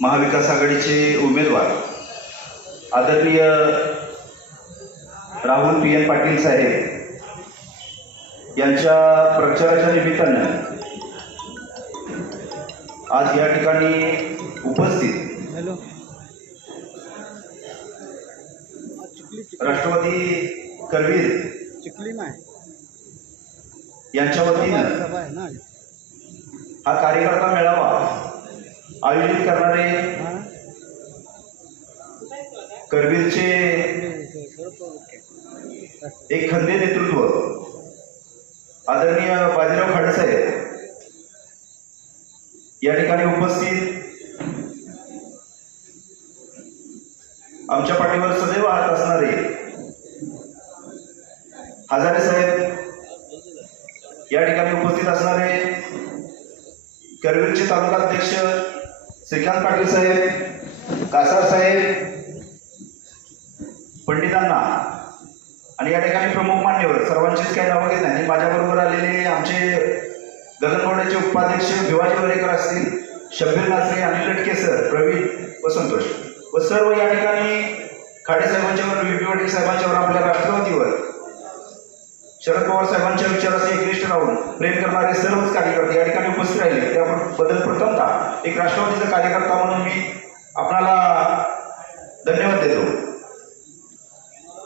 महाविकास आघाडीचे उमेदवार आदरणीय राहुल पी एन पाटील साहेब यांच्या प्रचाराच्या निमित्तानं आज या ठिकाणी उपस्थित राष्ट्रवादी करवीर यांच्या वतीनं हा कार्यकर्ता मेळावा आयोजित करणारे करवीरचे एक खंदे नेतृत्व आदरणीय बाजीराव खाडे साहेब या ठिकाणी उपस्थित आमच्या पाठीवर सदैव हात असणारे हजारे साहेब या ठिकाणी उपस्थित असणारे करवीरचे तालुका अध्यक्ष श्रीकांत पाटील साहेब, कासार साहेब, पंडितांना आणि या ठिकाणी प्रमुख मान्यवर सर्वांचीच काही नावं घेत नाही. माझ्याबरोबर आलेले आमचे गगनबावड्याचे उपाध्यक्ष भिवाजी वरेकर असतील, शब्बीर नासरे, अनिल लटके सर, प्रवीण व संतोष व सर्व या ठिकाणी खाडे साहेबांच्यावर, व्ही पी पाटील साहेबांच्यावर, आपल्या राष्ट्रवादीवर शरद पवार साहेबांच्या विचाराशी एकनिष्ठ राहून प्रेम करणारे सर्वच कार्यकर्ते या ठिकाणी उपस्थित राहिले. त्याबद्दल प्रथमतः एक राष्ट्रवादीचा कार्यकर्ता म्हणून मी आपल्याला धन्यवाद देतो.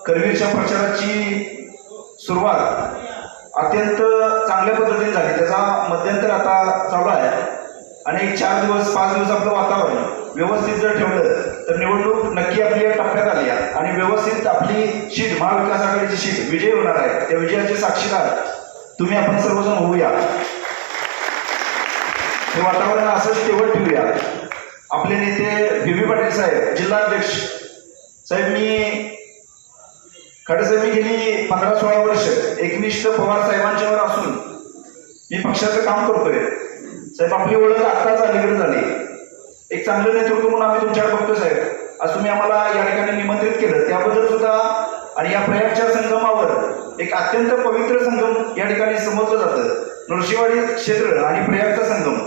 करवीरच्या प्रचाराची सुरुवात अत्यंत चांगल्या पद्धतीने झाली. त्याचा मध्यंतर आता चालू आहे आणि 4 दिवस 5 दिवस आपलं वातावरण व्यवस्थित जर ठेवलं तर निवडणूक नक्की आपली टप्प्यात आली आहे आणि व्यवस्थित आपली शीट, महाविकास आघाडीची शीट विजयी होणार आहे. त्या विजयाचे साक्षीदार तुम्ही आपण सर्वजण होऊया. हे वातावरण असंच तेवढं ठेवूया. आपले नेते व्ही पी पाटील साहेब, जिल्हाध्यक्ष साहेब, मी खाडे साहेब, मी गेली 15-16 वर्ष एकनिष्ठ पवार साहेबांच्यावर असून मी पक्षाचं काम करतोय. साहेब, आपली ओळख आत्ताच अलीकडे झाली. एक चांगलं नेतृत्व म्हणून आम्ही तुमच्याकडे बघतो साहेब. आज तुम्ही आम्हाला या ठिकाणी निमंत्रित केलं त्याबद्दल सुद्धा, आणि या प्रयागच्या संगमावर एक अत्यंत पवित्र संगम या ठिकाणी समजलं जातं. नृसिंहवाडी क्षेत्र आणि प्रयागचा संगम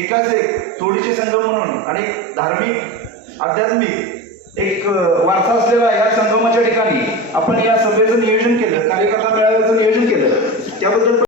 एकाच एक तोडीचे संगम म्हणून आणि एक धार्मिक आध्यात्मिक एक वारसा असलेला या संगमाच्या ठिकाणी आपण या सभेचं नियोजन केलं, कार्यकर्ता मेळाव्याचं नियोजन केलं. त्याबद्दल